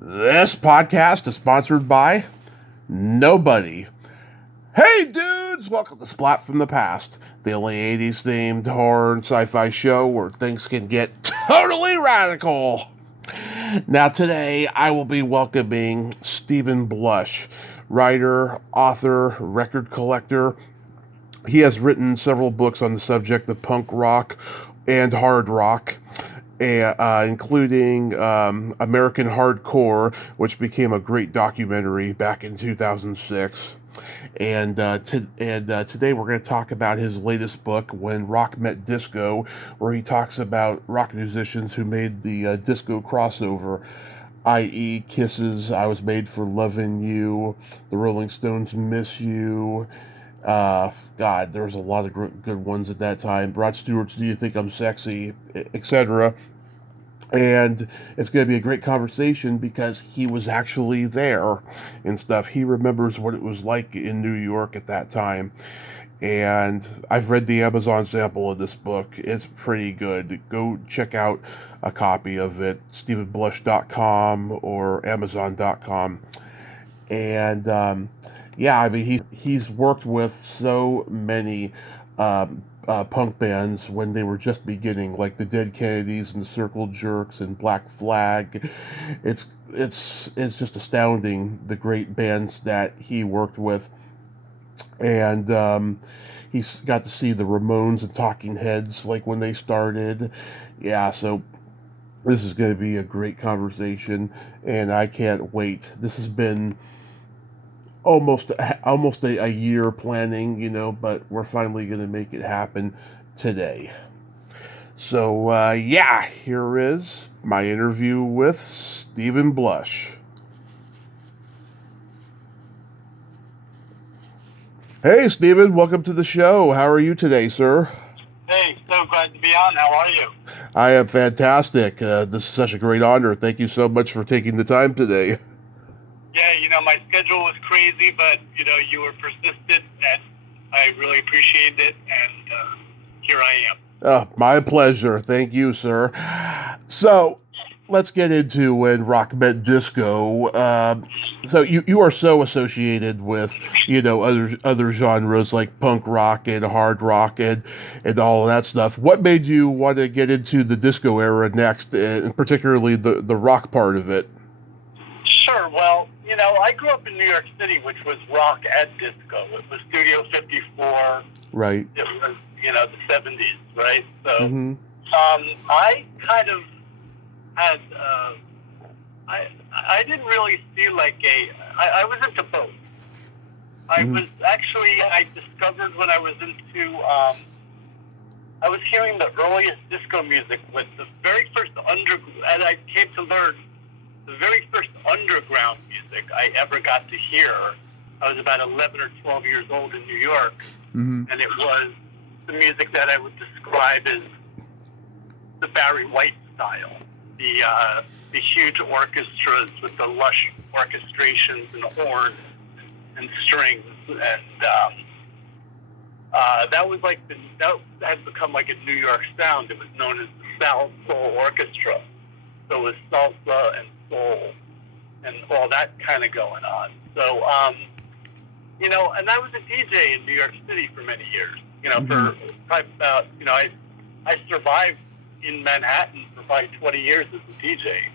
This podcast is sponsored by nobody. Hey dudes, welcome to Splat from the Past, the only 80s themed horror and sci-fi show where things can get totally radical. Now today I will be welcoming Stephen Blush, writer, author, record collector. He has written several books on the subject of punk rock and hard rock, including American Hardcore, which became a great documentary back in 2006. And today we're going to talk about his latest book, When Rock Met Disco, where he talks about rock musicians who made the disco crossover, i.e. Kisses, I Was Made for Loving You, the Rolling Stones' Miss You. God, there was a lot of good ones at that time. Rod Stewart's Do You Think I'm Sexy, etc. And it's going to be a great conversation because he was actually there and stuff. He remembers what it was like in New York at that time. And I've read the Amazon sample of this book. It's pretty good. Go check out a copy of it, stephenblush.com or amazon.com. And yeah, I mean, he's worked with so many punk bands when they were just beginning, like the Dead Kennedys and the Circle Jerks and Black Flag. It's just astounding, the great bands that he worked with. And he's got to see the Ramones and Talking Heads, like when they started. Yeah, so this is going to be a great conversation, and I can't wait. This has been almost a year planning, but we're finally going to make it happen today. So yeah, here is my interview with Stephen Blush. Hey Stephen, welcome to the show. How are you today, sir? Hey, so glad to be on. How are you? I am fantastic. This is such a great honor. Thank you so much for taking the time today. Yeah, my schedule was crazy, but, you were persistent, and I really appreciated it, and here I am. Oh, my pleasure. Thank you, sir. So, let's get into When Rock Met Disco. So you are so associated with other genres like punk rock and hard rock and all of that stuff. What made you want to get into the disco era next, and particularly the rock part of it? Sure. Well, I grew up in New York City, which was rock and disco. It was Studio 54. Right. It was, the 70s, right? So Mm-hmm. I kind of had, I didn't really see like I was into both. I discovered when I was into, I was hearing the earliest disco music with the very first and I came to learn the very first underground music I ever got to hear. I was about 11 or 12 years old in New York, Mm-hmm. and it was the music that I would describe as the Barry White style, the huge orchestras with the lush orchestrations and horns and strings, and that was like that had become like a New York sound. It was known as the South Soul Orchestra. So it was salsa and soul and all that kind of going on. So, and I was a DJ in New York City for many years. Mm-hmm. For probably about, I survived in Manhattan for probably 20 years as a DJ,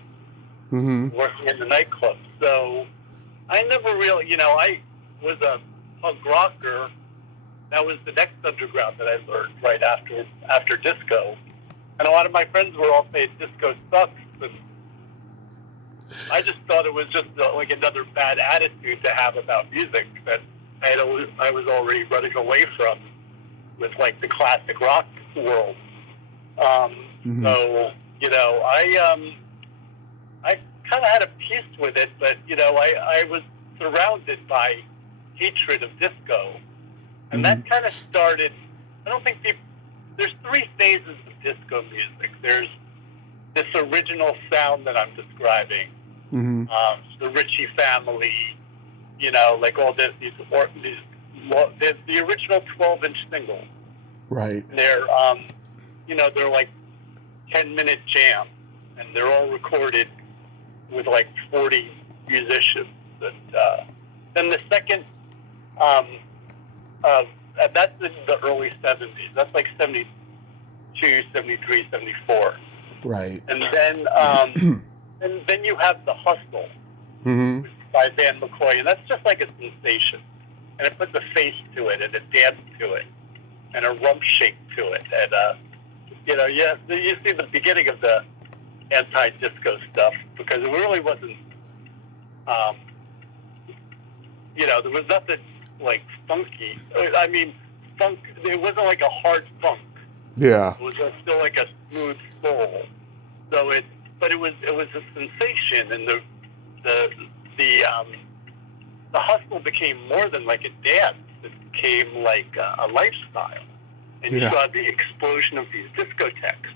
Mm-hmm. working in the nightclub. So I never really, I was a punk rocker. That was the next underground that I learned right after disco. And a lot of my friends were all saying disco sucks. And I just thought it was just like another bad attitude to have about music that I was already running away from with like the classic rock world. Mm-hmm. So, I kind of had a piece with it, but, I was surrounded by hatred of disco. And that kind of started, I don't think there's three phases of disco music. There's this original sound that I'm describing, Mm-hmm. the Ritchie family, like all the original 12-inch singles. Right. They're, they're like 10-minute jams, and they're all recorded with like 40 musicians. And then the second, that's in the early 70s. That's like 72, 73, 74. Right. And then you have The Hustle Mm-hmm. by Van McCoy, and that's just like a sensation. And it puts a face to it, and a dance to it, and a rump shake to it. And, you see the beginning of the anti-disco stuff, because it really wasn't, there was nothing like funky. I mean, funk, it wasn't like a hard funk. Yeah. It was still like a smooth soul. So but it was a sensation, and the hustle became more than like a dance. It became like a lifestyle. And you saw the explosion of these discotheques.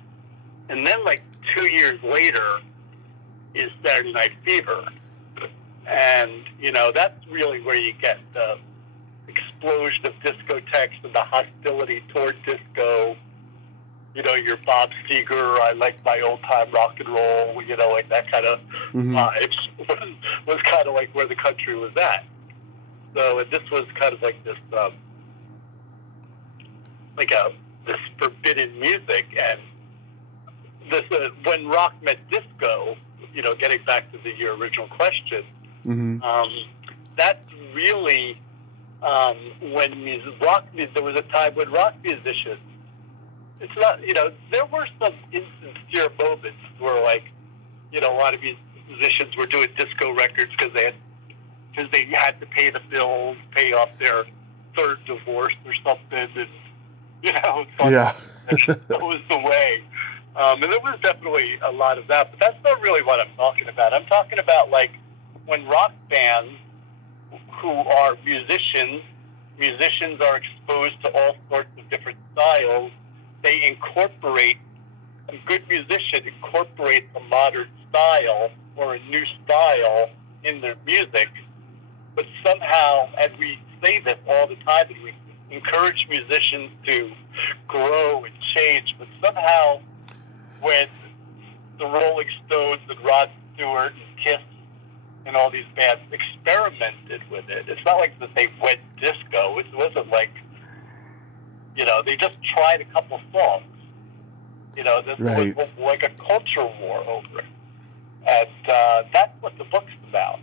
And then like 2 years later is Saturday Night Fever. And, that's really where you get the explosion of discotheques and the hostility toward disco. Your Bob Seger, I like my old time rock and roll, like that kind of vibes was kind of like where the country was at. So this was kind of like this, this forbidden music. And this when rock met disco, getting back to your original question, that's really when there was a time when rock musicians, it's not, there were some insincere moments where, like, a lot of musicians were doing disco records because they had to pay the bills, pay off their third divorce or something, and that was the way. And there was definitely a lot of that, but that's not really what I'm talking about. I'm talking about like when rock bands who are musicians are exposed to all sorts of different styles. They a good musician incorporates a modern style or a new style in their music, but somehow, and we say this all the time, and we encourage musicians to grow and change, but somehow when the Rolling Stones and Rod Stewart and Kiss and all these bands experimented with it, it's not like that they went disco. It wasn't like, they just tried a couple songs. There was like a culture war over it. And that's what the book's about.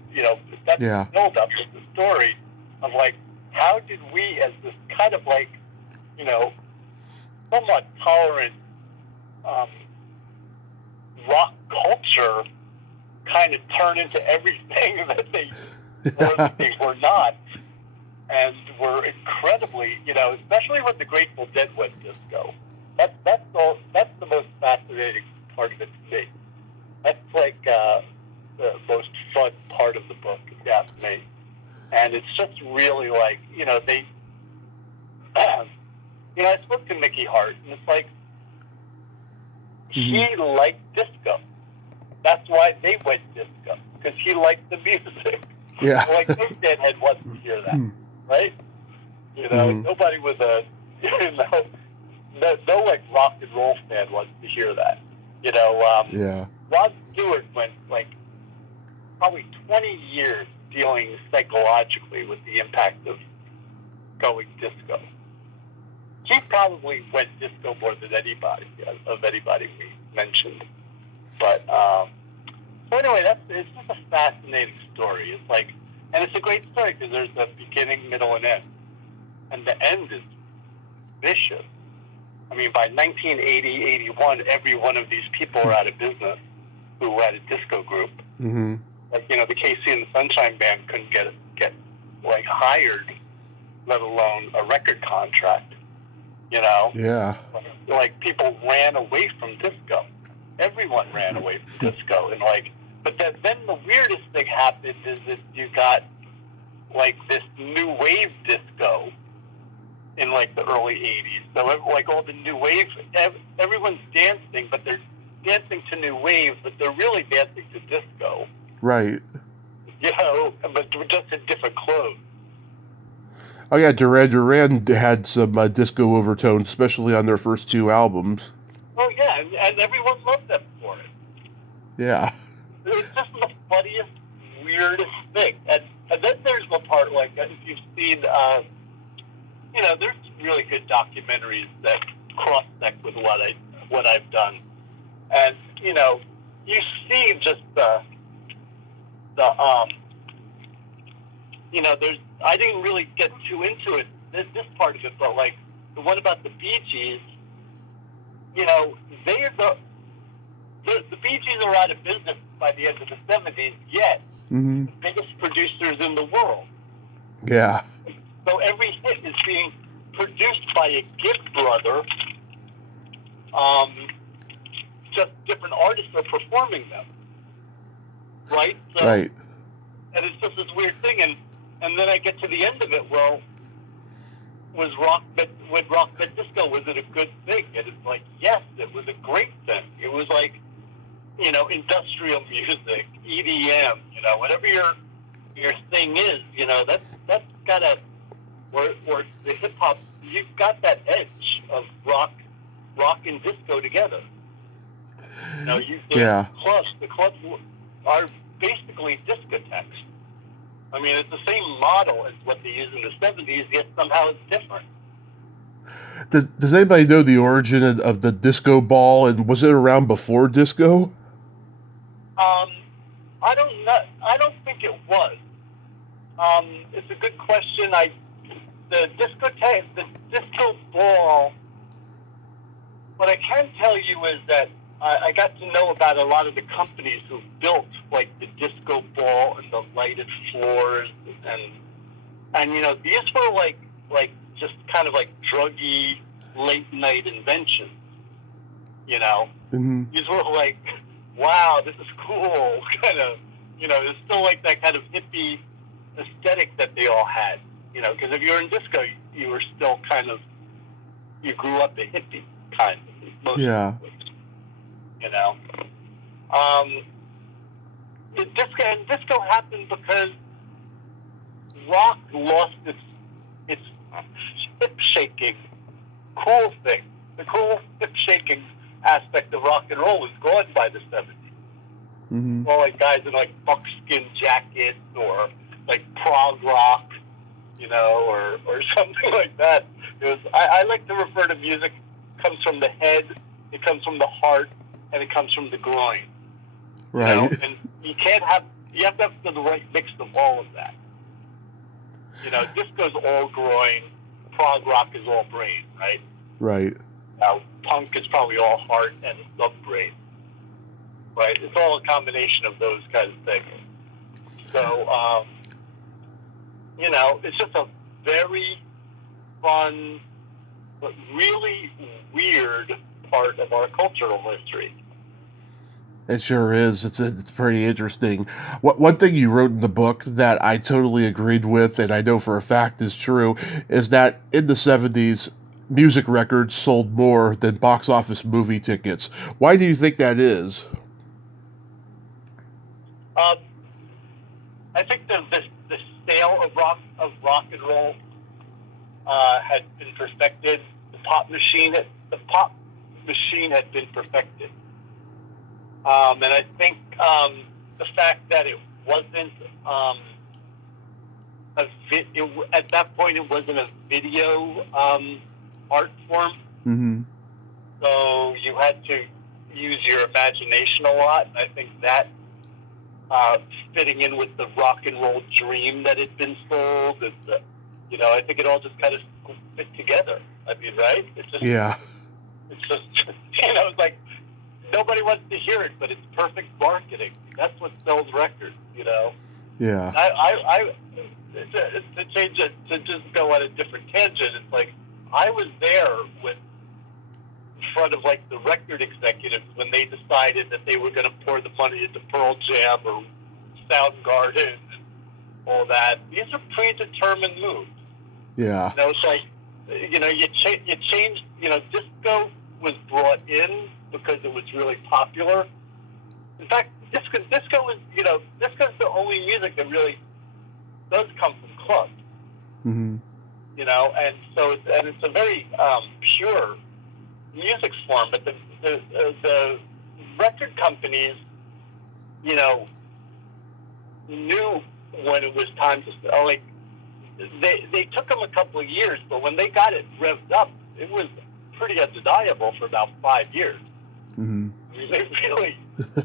That's the build-up of the story of, like, how did we, as this kind of, like, somewhat tolerant rock culture kind of turn into everything that they were not. And were incredibly, especially when the Grateful Dead went disco. That's the most fascinating part of it to me. That's like the most fun part of the book, if you ask me. And it's just really like, they, I spoke to Mickey Hart, and it's like, he liked disco. That's why they went disco, because he liked the music. Yeah. Like, no deadhead wants to hear that. Right? Nobody with no like rock and roll fan wants to hear that. Rod Stewart went like probably 20 years dealing psychologically with the impact of going disco. He probably went disco more than anybody we mentioned. But so anyway, it's just a fascinating story. It's like, and it's a great story because there's a beginning, middle, and end. And the end is vicious. I mean, by 1980, 81, every one of these people are out of business who had a disco group. Mm-hmm. Like, the Casey and the Sunshine Band couldn't get like hired, let alone a record contract. Yeah. Like people ran away from disco. Everyone ran away from disco, and like, but then the weirdest thing happened is that you got like this new wave disco in like the early 80s. So like all the new wave, everyone's dancing, but they're dancing to new wave, but they're really dancing to disco. Right. But just in different clothes. Oh yeah, Duran had some disco overtones, especially on their first two albums. Oh yeah, and everyone loved them for it. Yeah. It's just the funniest, weirdest thing. And then there's the part, like, if you've seen, there's really good documentaries that cross-check with what I've done. And, you see just I didn't really get too into it, this part of it, but, like, the one about the Bee Gees, they're the Bee Gees are out of business by the end of the 70s, yet Mm-hmm. the biggest producers in the world. Yeah. So every hit is being produced by a Gibb brother. Just different artists are performing them, right? So, Right. and it's just this weird thing, and then I get to the end of it. Well, when Rock Met Disco, was it a good thing? And it's like, yes, it was a great thing. It was like, industrial music, EDM, whatever your thing is, that's got or the hip hop, you've got that edge of rock and disco together. Yeah. The clubs are basically discotheques. I mean, it's the same model as what they used in the 70s, yet somehow it's different. Does anybody know the origin of the disco ball, and was it around before disco? I don't know. I don't think it was. It's a good question. The disco ball. What I can tell you is that I got to know about a lot of the companies who built, like, the disco ball and the lighted floors, and these were like just kind of like druggy late night inventions. Mm-hmm. These were like, wow, this is cool, kind of. There's still like that kind of hippie aesthetic that they all had. Because if you were in disco, you were still kind of, you grew up a hippie kind of. Most Yeah. The disco happened because rock lost its hip shaking cool thing. The cool hip shaking aspect of rock and roll was gone by the 70s. Mm-hmm. Well, like guys in like buckskin jackets or like prog rock, or something like that. I like to refer to music comes from the head, it comes from the heart, and it comes from the groin. Right. And you have to have the right mix of all of that. Disco's all groin, prog rock is all brain, right? Right. Now, punk is probably all heart and sub brain, right? It's all a combination of those kinds of things. So, it's just a very fun, but really weird part of our cultural history. It sure is. It's pretty interesting. One thing you wrote in the book that I totally agreed with, and I know for a fact is true, is that in the 70s, music records sold more than box office movie tickets. Why do you think that is? I think the sale of rock and roll had been perfected. The pop machine had been perfected. And I think the fact that it wasn't at that point it wasn't a video art form. Mm-hmm. So you had to use your imagination a lot. And I think that fitting in with the rock and roll dream that had been sold, and I think it all just kind of fit together. I mean, right? It's just it's like nobody wants to hear it, but it's perfect marketing. That's what sells records, Yeah. To change it, to just go on a different tangent, it's like I was there in front of like the record executives when they decided that they were going to pour the money into Pearl Jam or Soundgarden and all that. These are predetermined moves. Yeah. It's like, you change, disco was brought in because it was really popular. In fact, disco is, disco's the only music that really does come from clubs. Mm-hmm. And so it's a very pure music form, but the record companies, knew when it was time to like. They took them a couple of years, but when they got it revved up, it was pretty undeniable for about 5 years. Mm-hmm. I mean,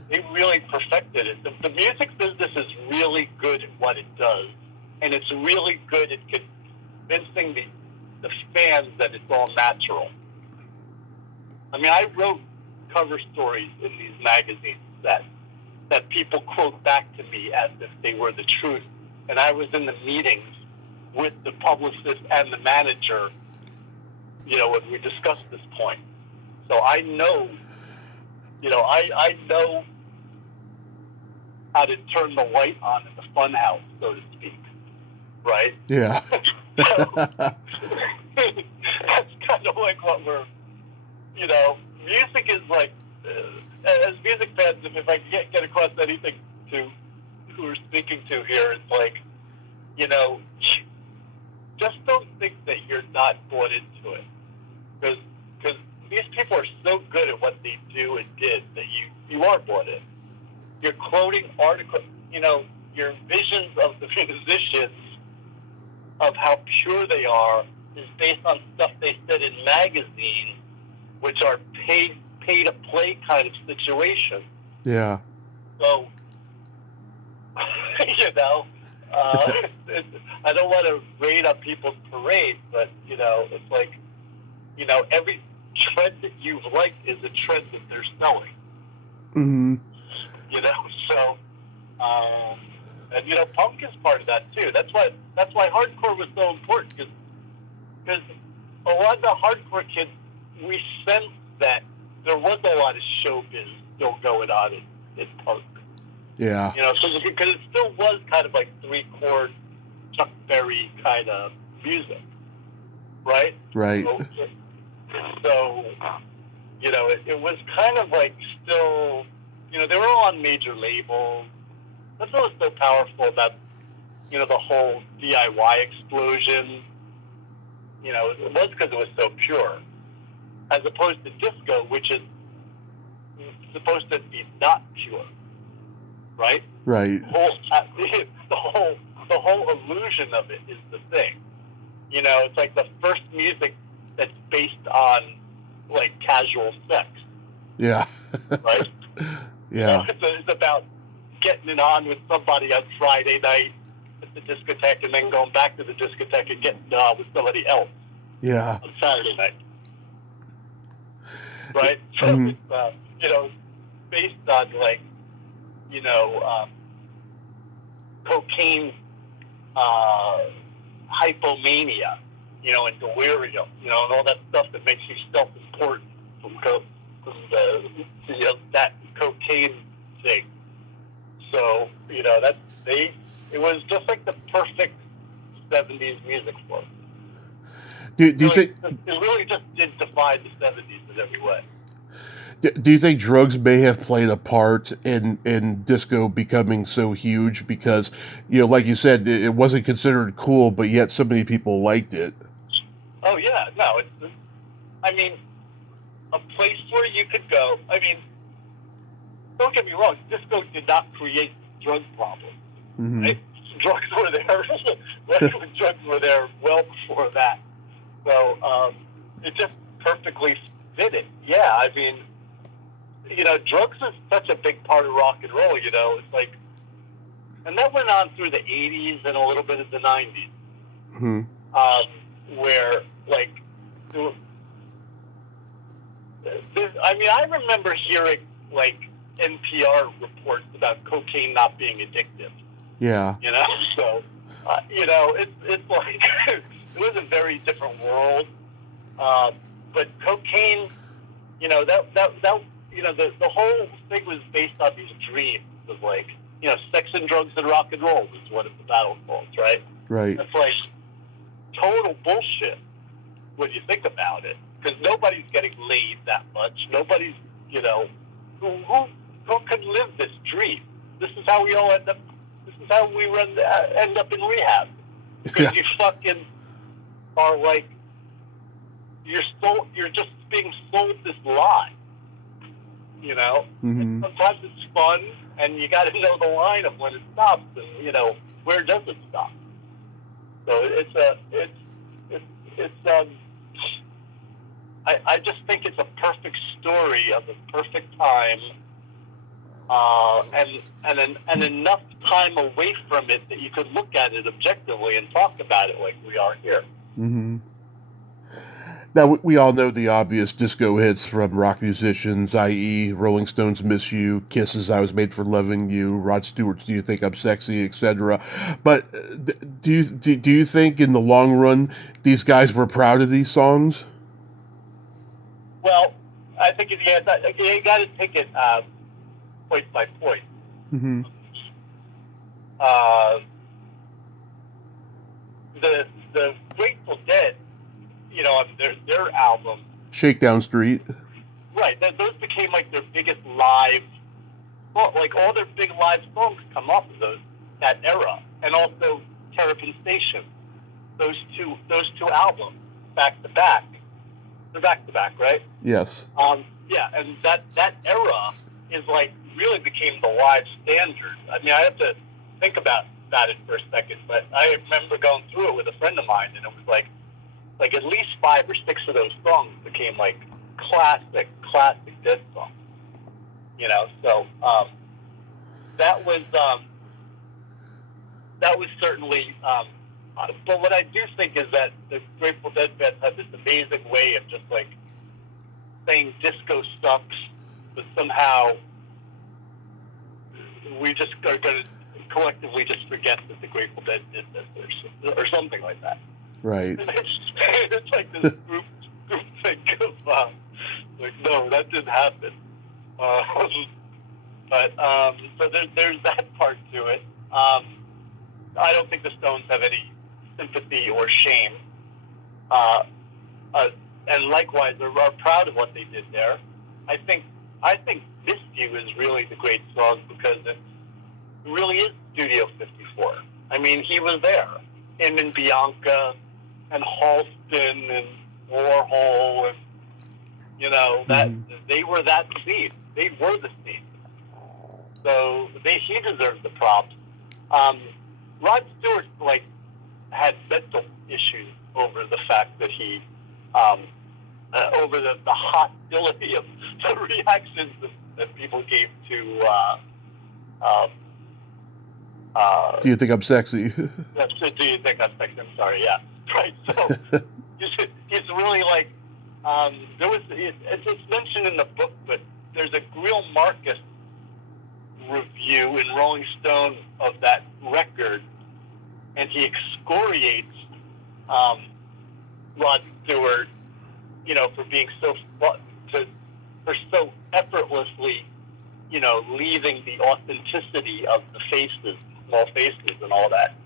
they really perfected it. The music business is really good at what it does, and it's really good at convincing the fans that it's all natural. I mean, I wrote cover stories in these magazines that people quote back to me as if they were the truth, and I was in the meetings with the publicist and the manager, when we discussed this point. So I know, I know how to turn the light on in the fun house, so to speak, right? Yeah. So that's kind of like what we're, music is like, as music fans, if I get across anything to who we're speaking to here, it's like, just don't think that you're not bought into it, because these people are so good at what they do and did that you are bought in. You're quoting articles, your visions of the musicians, of how pure they are, is based on stuff they said in magazines, which are pay to play kind of situation. Yeah. So, I don't want to rain on people's parade, but it's like, every trend that you've liked is a trend that they're selling. Mm-hmm. So, and punk is part of that too. That's why hardcore was so important, because a lot of the hardcore kids, we sensed that there was a lot of showbiz still going on in punk. Yeah. Because it still was kind of like 3-chord Chuck Berry kind of music, right? Right. So it was kind of like still, they were all on major labels. That's what was so powerful about, the whole DIY explosion. It was because it was so pure, as opposed to disco, which is supposed to be not pure, right? Right. The whole illusion of it is the thing. It's like the first music that's based on like casual sex. Yeah. Right? Yeah. It's about getting it on with somebody on Friday night at the discotheque, and then going back to the discotheque and getting it on with somebody else. Yeah. On Saturday night. Right? So Mm-hmm. it's based on like, cocaine hypomania, and delirium, and all that stuff that makes you self-important from that cocaine thing. So, it was just like the perfect 70s music for it. Do you think It really just did define the 70s in every way. Do you think drugs may have played a part in disco becoming so huge because, like you said, it wasn't considered cool, but yet so many people liked it? Oh yeah, no, I mean, a place where you could go. I mean, don't get me wrong, disco did not create drug problems. Mm-hmm. Right? Drugs were there. Drugs were there well before that. So it just perfectly fit it. Yeah, I mean, drugs is such a big part of rock and roll. It's like, and that went on through the 80s and a little bit of the 90s, Mm-hmm. Where like, I remember hearing like NPR reports about cocaine not being addictive. Yeah. So it's like it was a very different world. But cocaine, the whole thing was based on these dreams of like, sex and drugs and rock and roll was one of the battle calls, right? Right. It's like total bullshit when you think about it, because nobody's getting laid that much. Nobody's, who could live this dream? This is how we all end up. This is how we end up in rehab, because you fucking are like, you're just being sold this lie. Mm-hmm. And sometimes it's fun, and you got to know the line of when it stops, and where does it stop. So I just think it's a perfect story of a perfect time, and enough time away from it that you could look at it objectively and talk about it like we are here. Mm-hmm. Now, we all know the obvious disco hits from rock musicians, i.e., Rolling Stones' Miss You, Kiss's I Was Made for Loving You, Rod Stewart's Do You Think I'm Sexy, etc. But do you think in the long run these guys were proud of these songs? Well, I think you got to take it point by point. Mm-hmm. The Grateful Dead, their album Shakedown Street. Right, those became like their biggest live, like all their big live songs come off of that era, and also Terrapin Station. Those two albums back to back. They're back to back, right? Yes. Yeah, and that era is like really became the live standard. I mean, I have to think about it for a second, but I remember going through it with a friend of mine, and it was like at least 5 or 6 of those songs became like classic Dead songs. So that was certainly. But what I do think is that the Grateful Dead fans had this amazing way of just like saying disco sucks, but somehow we just are going to collectively just forget that the Grateful Dead did this or something like that. Right. It's like this group think of like, no, that didn't happen. But so there's that part to it. I don't think the Stones have any sympathy or shame, and likewise are proud of what they did there. I think "Miss You" is really the great song because it really is Studio 54. I mean, he was there, him and Bianca, and Halston and Warhol, and that they were that scene. They were the scene. So he deserves the props. Rod Stewart had mental issues over the fact that he over the hostility of the reactions that people gave to Do You Think I'm Sexy? Do You Think I'm Sexy? I'm sorry, yeah. Right. So he's really like it's mentioned in the book, but there's a Greil Marcus review in Rolling Stone of that record, and he excoriates Rod Stewart, for being for so effortlessly, leaving the authenticity of the faces, small faces, and all that.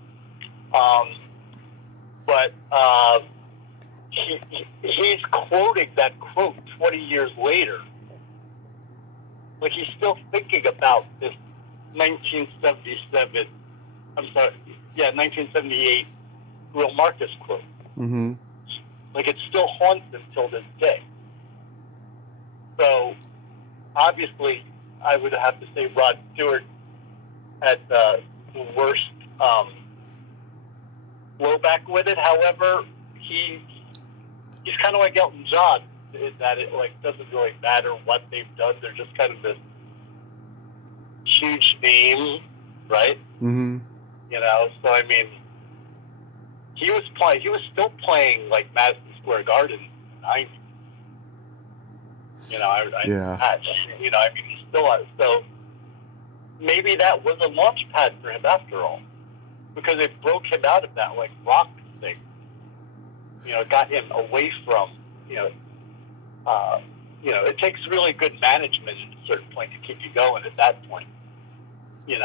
But he's quoting that quote 20 years later. Like he's still thinking about this 1978 Greil Marcus quote. Mm-hmm. Like it still haunts him till this day. So obviously, I would have to say Rod Stewart had the worst blowback with it. However, he's kind of like Elton John, in that it doesn't really matter what they've done. They're just kind of this huge name, right? Mm-hmm. So I mean, he was still playing like Madison Square Garden in the 90s. Yeah. I mean, he's still so maybe that was a launch pad for him after all, because it broke him out of that rock thing. It got him away from it takes really good management at a certain point to keep you going at that point. And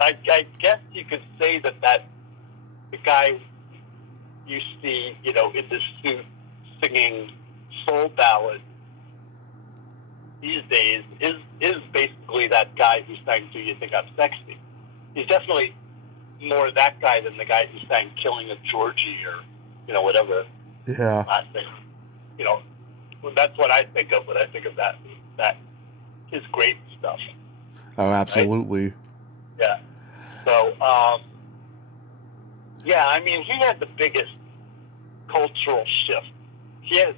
I guess you could say that the guy you see, in the suit singing soul ballads these days is basically that guy who sang "Do You Think I'm Sexy." He's definitely more that guy than the guy who sang "Killing a Georgie" or whatever. Yeah. Last thing. that's what I think of when I think of that his great stuff. Oh, absolutely. Right? Yeah. So, yeah, I mean, he had the biggest cultural shift. His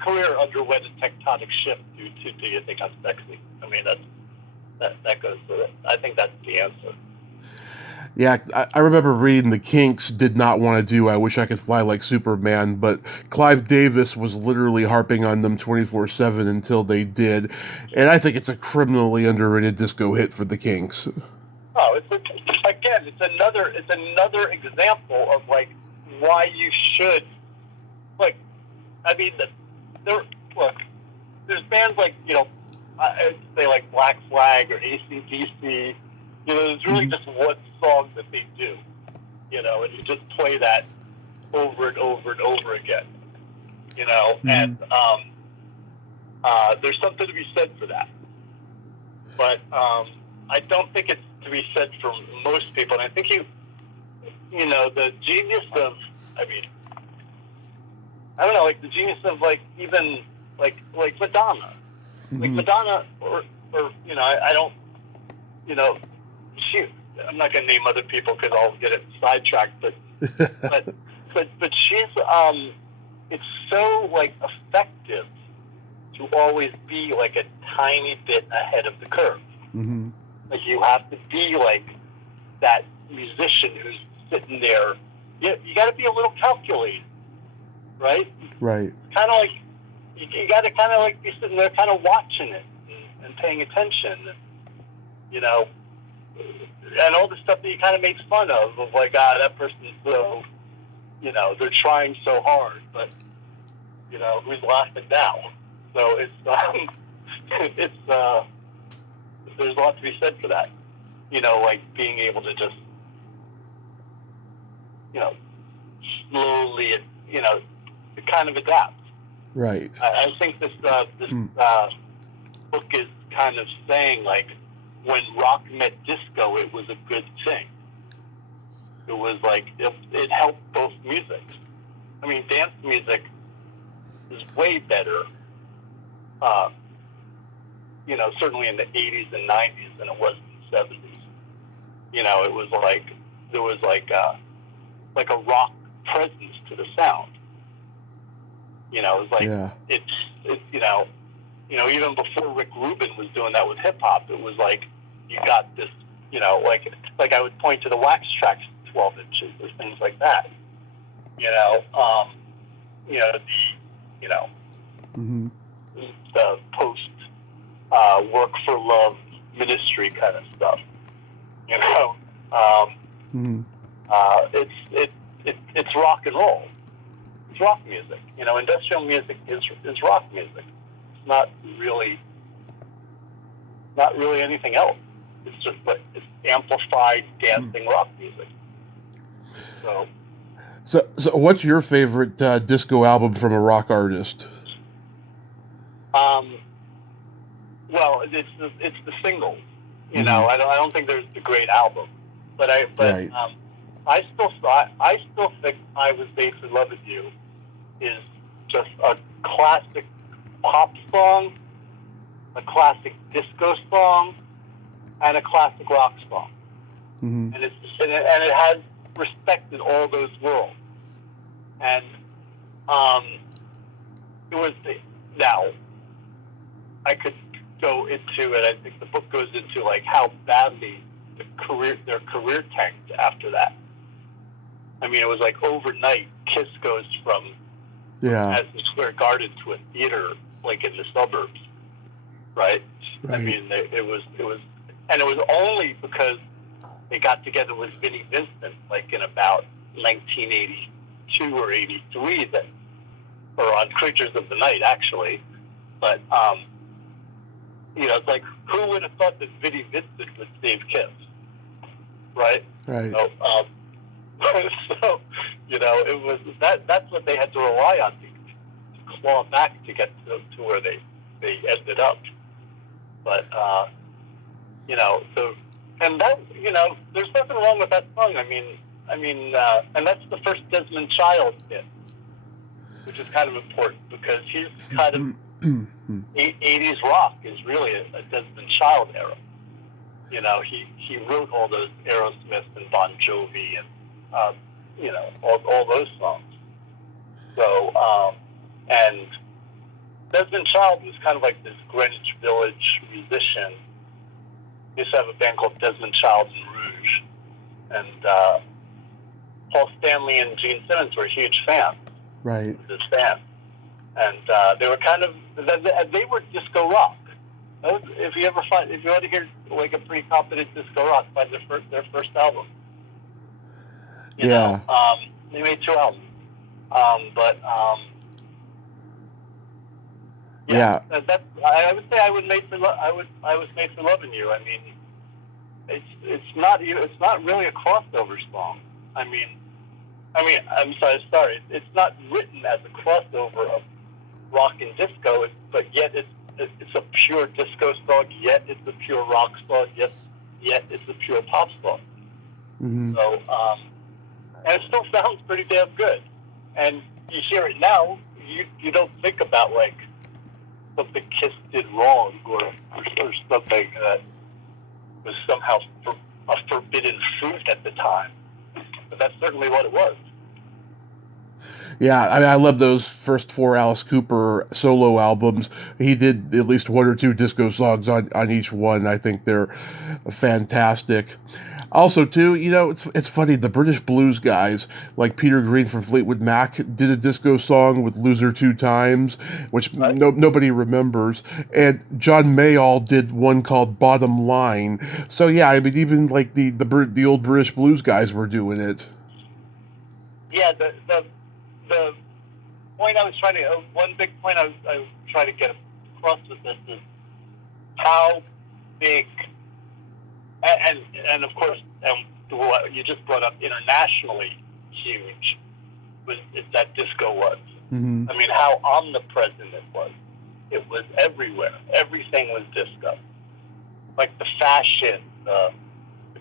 career underwent a tectonic shift due to "Do You Think I'm Sexy?" I mean, that goes with it. I think that's the answer. Yeah, I remember reading the Kinks did not want to do "I Wish I Could Fly Like Superman," but Clive Davis was literally harping on them 24/7 until they did, and I think it's a criminally underrated disco hit for the Kinks. Oh, it's another example of like why you should like. I mean, there's bands like I'd say like Black Flag or AC/DC. There's really just one song that they do, and you just play that over and over and over again, and there's something to be said for that. But I don't think it's to be said for most people. And I think the genius of, I don't know, like the genius of like even like Madonna, like Madonna or I don't, I'm not gonna name other people because I'll get it sidetracked, but she's it's so like effective to always be like a tiny bit ahead of the curve. Mm-hmm. Like you have to be like that musician who's sitting there. You got to be a little calculated, right? Right. Kind of like you got to kind of like be sitting there, kind of watching it and paying attention, and all the stuff that you kind of make fun of like that person's so, they're trying so hard, but who's laughing now? So it's there's a lot to be said for that. Like being able to just, slowly, kind of adapt. Right. I think this book is kind of saying like when rock met disco, it was a good thing. It was like it helped both music. I mean, dance music is way better. Certainly in the 80s and 90s than it was in the 70s. It was like there was like a rock presence to the sound. It was like it's even before Rick Rubin was doing that with hip hop, it was like you got this, like I would point to the Wax Trax 12 inches or things like that. The post work for love ministry kind of stuff. It's rock and roll. It's rock music. Industrial music is rock music. It's not really anything else. It's just like it's amplified dancing rock music. So what's your favorite disco album from a rock artist? Well, it's the singles. I don't think there's a great album, but I still think "I Was Made for Loving You" is just a classic pop song, a classic disco song, and a classic rock song. And it has respected all those worlds. And it was now I could go into it. I think the book goes into like how badly their career tanked after that. I mean, it was like overnight. Kiss goes from Madison Square Garden to a theater like in the suburbs, right? I mean, it was, and it was only because they got together with Vinnie Vincent, like in about 1982 or 83, or on Creatures of the Night, actually. But it's like who would have thought that Vinnie Vincent would save Kiss, right? Right. So it was that's what they had to rely on to claw back to get to where they ended up. But and that there's nothing wrong with that song. I mean, and that's the first Desmond Child hit. which is kind of important because he's kind of 80s rock is really a Desmond Child era. You know, he wrote all those Aerosmith and Bon Jovi and you know, all those songs. So and Desmond Child was kind of like this Greenwich Village musician. He used to have a band called Desmond Child and Rouge, and Paul Stanley and Gene Simmons were huge fans. Right. Of this band, and they were kind of they were disco rock. If you want to hear like a pretty competent disco rock, find their first album. You know, they made 2 albums, yeah. That I would say I was made for loving you. I mean, it's not really a crossover song. I mean, I'm sorry. It's not written as a crossover of rock and disco, but yet it's a pure disco song. Yet it's a pure rock song. Yet it's a pure pop song. Mm-hmm. So, and it still sounds pretty damn good. And you hear it now, you don't think about like something Kiss did wrong or something that was somehow a forbidden fruit at the time. But that's certainly what it was. Yeah, I mean, I love those first 4 Alice Cooper solo albums. He did at least 1 or 2 disco songs on each one. I think they're fantastic. Also, too, you know, it's funny, the British blues guys, like Peter Green from Fleetwood Mac, did a disco song with Loser 2 Times, which nobody remembers. And John Mayall did one called Bottom Line. So, yeah, I mean, even like the old British blues guys were doing it. Yeah, the point I was trying to, one big point I was trying to get across with this is how big, and of course, what you just brought up, internationally huge, is that disco was. Mm-hmm. I mean, how omnipresent it was. It was everywhere. Everything was disco. Like the fashion, the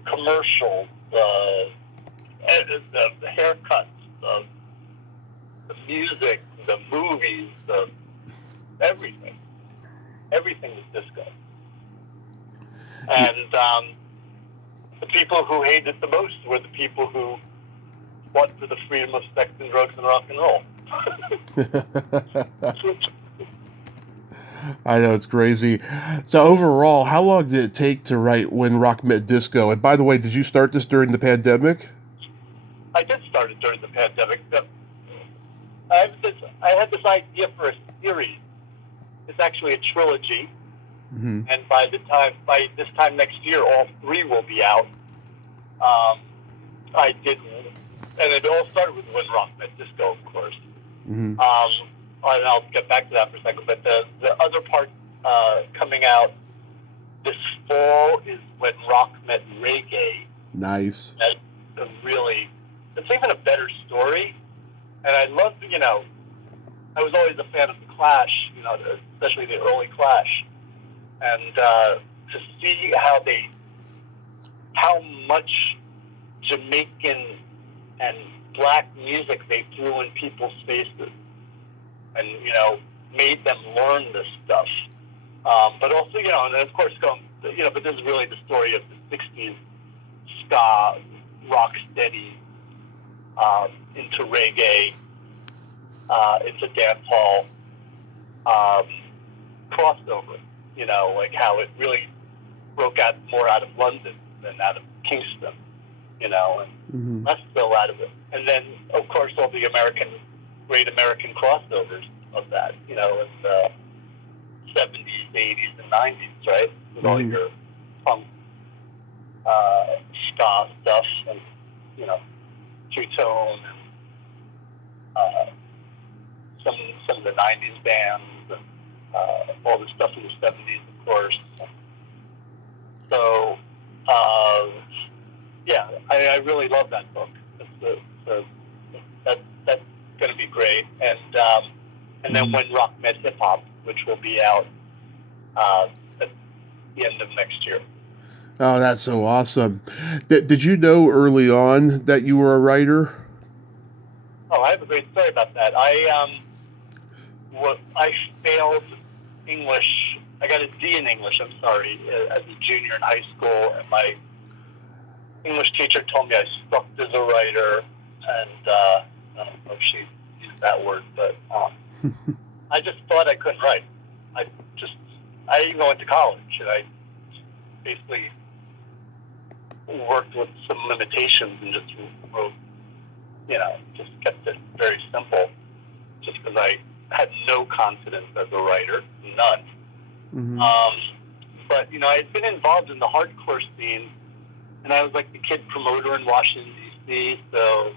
commercials, the haircuts, the music, the movies, everything. Everything was disco. And the people who hated it the most were the people who fought for the freedom of sex and drugs and rock and roll. I know, it's crazy. So overall, how long did it take to write When Rock Met Disco? And by the way, did you start this during the pandemic? I did start it during the pandemic. I had this idea for a series. It's actually a trilogy. Mm-hmm. And by this time next year, all 3 will be out. And it all started with When Rock Met Disco, of course. Mm-hmm. And I'll get back to that for a second. But the other part coming out this fall is When Rock Met Reggae. Nice. That's it's even a better story. And I love, you know, I was always a fan of the Clash, you know, especially the early Clash. And to see how much Jamaican and black music they threw in people's faces, and you know, made them learn this stuff. But also, you know, and of course, but this is really the story of the '60s ska, rock steady, into reggae, into dance hall, crossover. You know, like how it really broke out more out of London than out of Kingston, you know, and less so out of it. And then, of course, all the great American crossovers of that, you know, in the 70s, 80s, and 90s, right? With all your punk, ska stuff, and, you know, two-tone, and some of the 90s bands, and all the stuff in the 70s, of course. So, yeah, I really love that book. That's going to be great. And then When Rock Met Hip Hop, which will be out at the end of next year. Oh, that's so awesome. Did you know early on that you were a writer? Oh, I have a great story about that. I failed English. I got a D in English, I'm sorry, as a junior in high school, and my English teacher told me I sucked as a writer, and I don't know if she used that word, but I just thought I couldn't write. I even went to college, and I basically worked with some limitations and just wrote, just kept it very simple, just because I had no confidence as a writer, none. But, I had been involved in the hardcore scene, and I was like the kid promoter in Washington, D.C., so,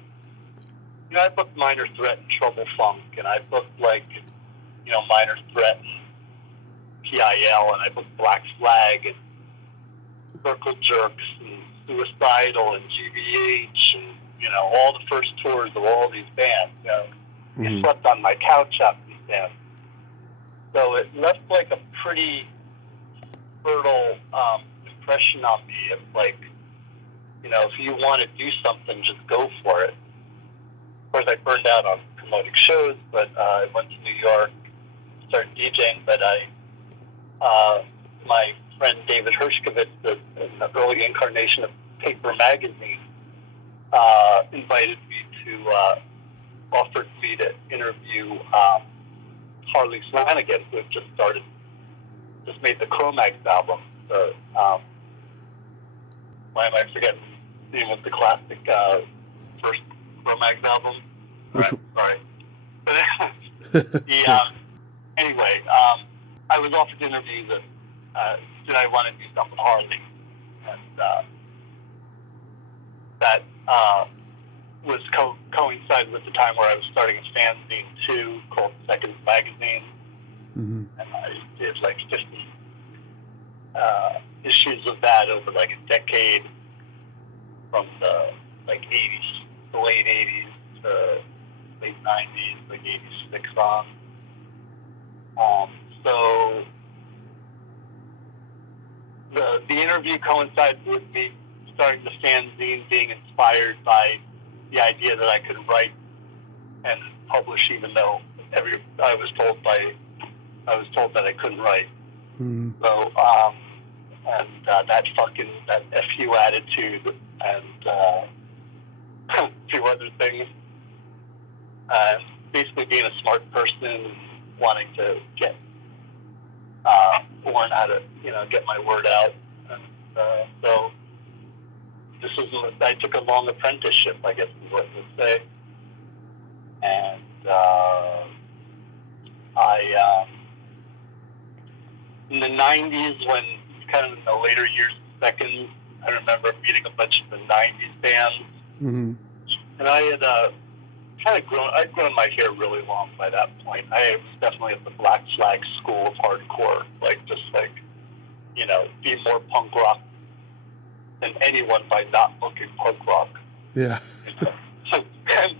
I booked Minor Threat and Trouble Funk, and I booked, Minor Threat and PIL, and I booked Black Flag and Circle Jerks and Suicidal and GBH and, all the first tours of all these bands. I slept on my couch after these bands. So it left like a pretty fertile impression on me of if you want to do something, just go for it. Of course, I burned out on promoting shows, but I went to New York, started DJing, but my friend David Hershkovitz, an early incarnation of Paper Magazine, invited me offered me to interview Harley Flanagan, who had just made the Cro-Mags album. Why am I forgetting the name of the classic first Cro-Mags album? Sorry. But anyway, I was offered to interview did I want to do something with Harley? And that was coincided with the time where I was starting a fanzine too, called Seconds Magazine. And I did 50 issues of that over a decade, from the 80s, the late 80s to late 90s, 86 on. So the interview coincided with me starting the fanzine, being inspired by the idea that I could write and publish, even though I was told that I couldn't write. So that FU attitude and a few other things, basically being a smart person and wanting to get learn how to get my word out, and so I took a long apprenticeship, I guess is what you would say, and I in the 90s, when kind of in the later years of Seconds, I remember meeting a bunch of the 90s bands, and I had I'd grown my hair really long by that point. I was definitely at the Black Flag school of hardcore, be more punk rock than anyone by not looking punk rock. Yeah. And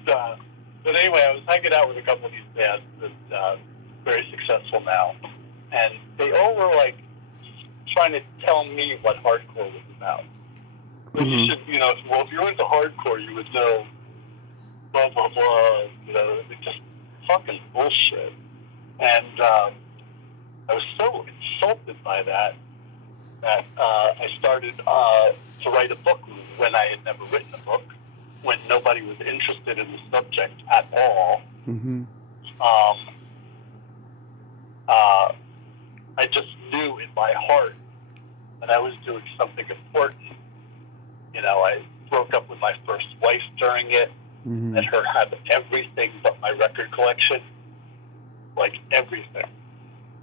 but anyway, I was hanging out with a couple of these bands that very successful now, and they all were trying to tell me what hardcore was about. You should, if you're into hardcore, you would know blah blah blah. It's just fucking bullshit. And I was so insulted by that I started to write a book when I had never written a book, when nobody was interested in the subject at all. I just knew in my heart that I was doing something important. I broke up with my first wife during it. Let her have everything but my record collection, everything.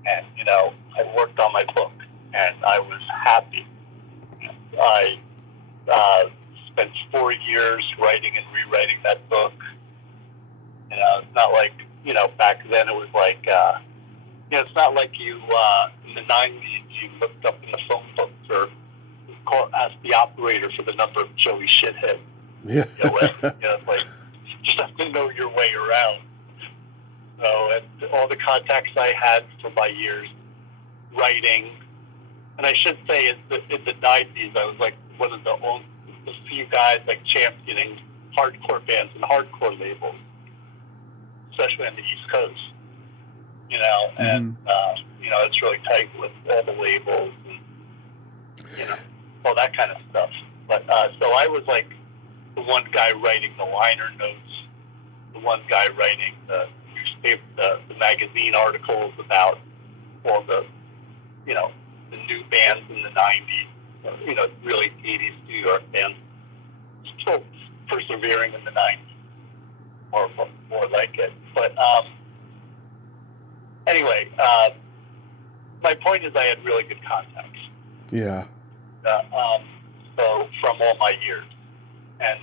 And, I worked on my book, and I was happy. I spent 4 years writing and rewriting that book. It's not back then it was it's not like you, in the 90s, you looked up in the phone books or asked the operator for the number of Joey Shithead. Yeah. Just have to know your way around. So, and all the contacts I had for my years writing, and I should say in the 90s, I was one of the few guys championing hardcore bands and hardcore labels, especially on the East Coast. and Mm-hmm. it's really tight with all the labels and all that kind of stuff. But so I was like the one guy writing the liner notes, the one guy writing the newspaper, the magazine articles about all the the new bands in the '90s, really '80s New York bands, still persevering in the '90s, more like it. But anyway, my point is I had really good contacts. Yeah. Uh, um, so from all my years, and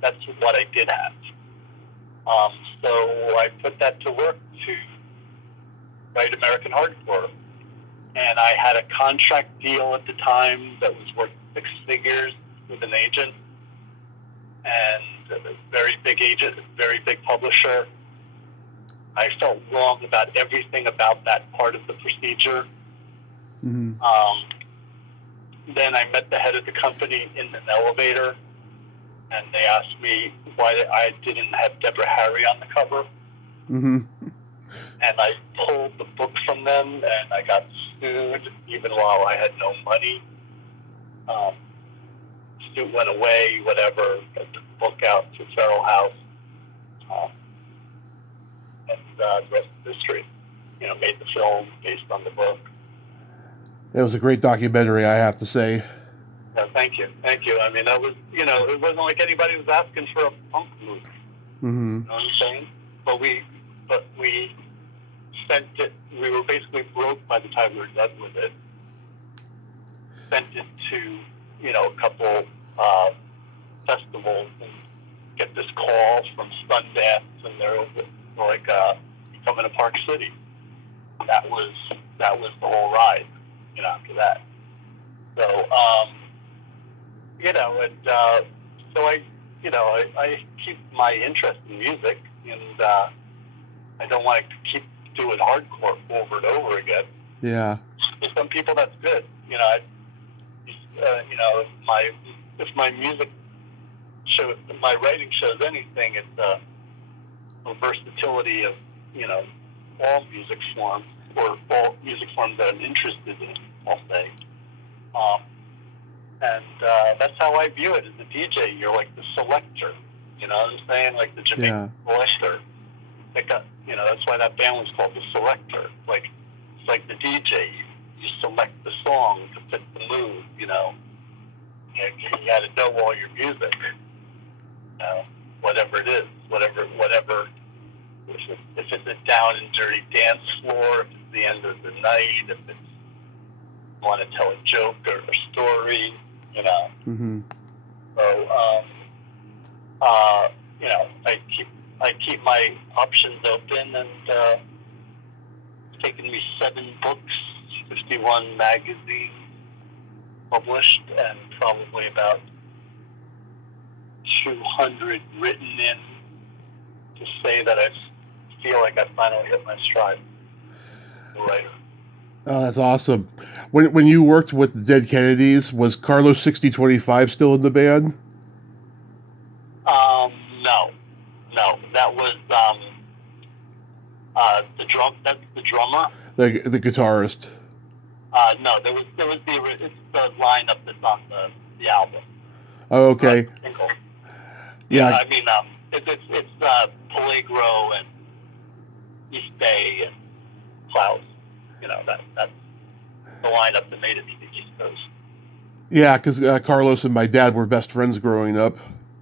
that's what I did have. So I put that to work to write American hardcore, and I had a contract deal at the time that was worth 6 figures with an agent, and a very big agent, very big publisher. I felt wrong about everything about that part of the procedure. Mm-hmm. Then I met the head of the company in an elevator, and they asked me why I didn't have Deborah Harry on the cover. Mm-hmm. And I pulled the book from them, and I got sued even while I had no money. Suit went away, whatever, got the book out to Feral House, and the rest is history. Made the film based on the book. It was a great documentary, I have to say. Thank you. I mean, that was, it wasn't like anybody was asking for a punk movie. Mm-hmm. You know what I'm saying? But we sent it. We were basically broke by the time we were done with it. Sent it to, a couple festivals, and get this call from Sundance, and they're like, coming to Park City. That was the whole ride. After that. So, and so I keep my interest in music, and I don't want to keep doing hardcore over and over again. Yeah. For some people, that's good. If my music shows, my writing shows anything, it's a versatility of all music forms, or all music forms that I'm interested in, I'll say. And that's how I view it as a DJ. You're like the selector. You know what I'm saying? Like the Jamaican selector. That's why that band was called the Selector. It's like the DJ. You select the song to fit the mood. You got to know all your music. Whatever it is, whatever. If it's a down and dirty dance floor, if it's the end of the night, if it's want to tell a joke or a story, Mm-hmm. So, I keep my options open, and it's taken me 7 books, 51 magazines published, and probably about 200 written in to say that I feel like I finally hit my stride as a writer. Oh, that's awesome. When you worked with the Dead Kennedys, was Carlos 6025 still in the band? No. That was the drum. That's the drummer. The guitarist. No, it's the lineup that's on the album. Oh, okay. Single. Yeah. I mean, it's Peligro and East Bay and Klaus. That's the lineup that made it to the East Coast. Yeah, because Carlos and my dad were best friends growing up.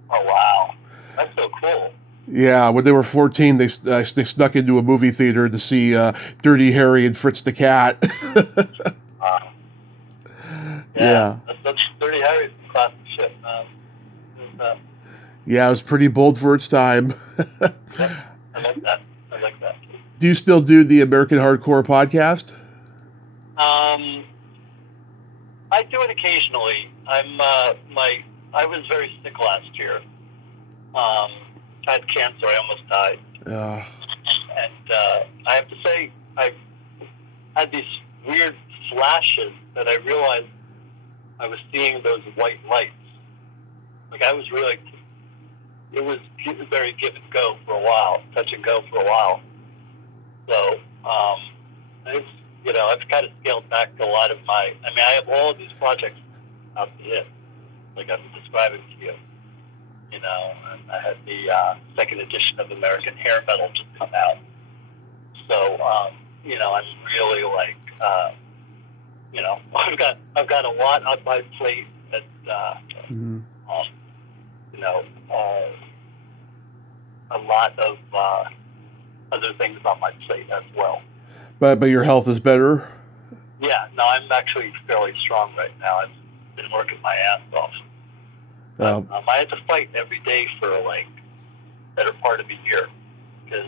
Oh, wow. That's so cool. Yeah, when they were 14, they snuck into a movie theater to see Dirty Harry and Fritz the Cat. Yeah. That's Dirty Harry's classic shit. Yeah, it was pretty bold for its time. I like that. Do you still do the American Hardcore podcast? I do it occasionally. I was very sick last year. I had cancer. I almost died. And I have to say, I've had these weird flashes that I realized I was seeing those white lights. Like it was very give and go for a while, touch and go for a while. So Um, it's, I've kind of scaled back a lot of my. I mean, I have all of these projects out to hit, like I'm describing to you. And I had the second edition of American Hair Metal just come out. So, I'm really like, I've got a lot on my plate, and Mm-hmm. um, you know, a lot of other things on my plate as well. But your health is better. Yeah, no, I'm actually fairly strong right now. I've been working my ass off. But, I had to fight every day for like better part of a year because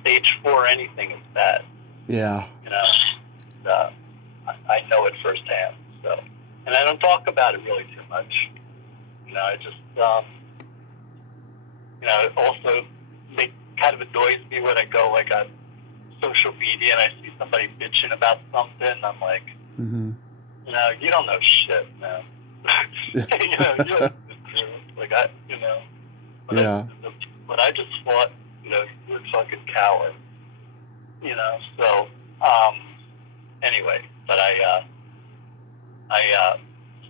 stage 4 anything is bad. Yeah. I know it firsthand. So, and I don't talk about it really too much. I just it also kind of annoys me when I go like on social media and I see somebody bitching about something. I'm like, Mm-hmm. You don't know shit, man. You don't know the truth. Like Yeah. But I just thought, you're a fucking coward. So anyway, but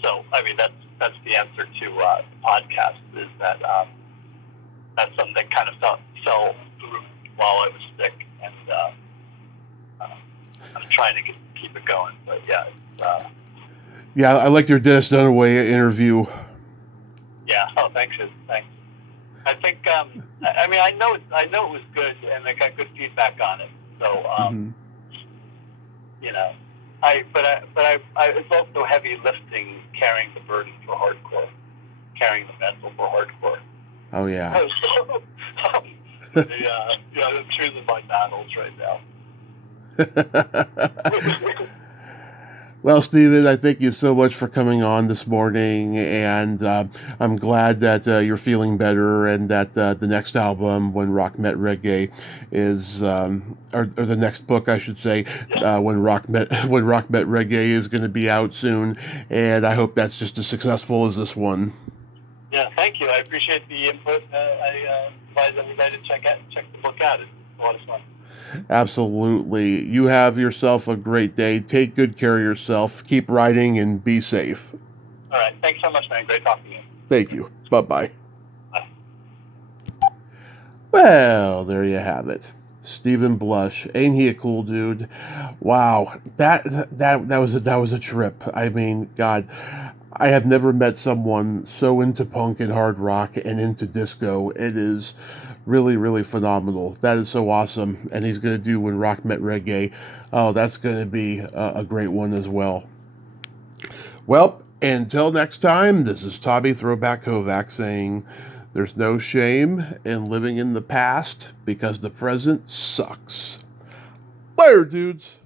so I mean that's the answer to podcast is that that's something that kind of fell through while I was sick, and I'm trying to keep it going. But yeah, Yeah, I liked your Dennis Dunaway interview. yeah. Oh, thanks. I think I mean I know it was good, and I got good feedback on it. So Mm-hmm. It's also heavy lifting carrying the burden for hardcore, carrying the mantle for hardcore. Oh yeah. I'm choosing my battles right now. Well, Stephen, I thank you so much for coming on this morning, and I'm glad that you're feeling better, and that the next album, When Rock Met Reggae, is, or the next book, I should say, When Rock Met Reggae, is going to be out soon, and I hope that's just as successful as this one. Yeah, thank you. I appreciate the input. I advise everybody to check the book out. It's a lot of fun. Absolutely. You have yourself a great day. Take good care of yourself. Keep writing and be safe. All right. Thanks so much, man. Great talking to you. Thank you. Bye-bye. Bye. Well, there you have it. Stephen Blush. Ain't he a cool dude? Wow. That was a trip. I mean, God, I have never met someone so into punk and hard rock and into disco. It is really, really phenomenal. That is so awesome. And he's going to do When Rock Met Reggae. Oh, that's going to be a great one as well. Well, until next time, this is Tommy Throwback Kovac saying there's no shame in living in the past because the present sucks. Later, dudes.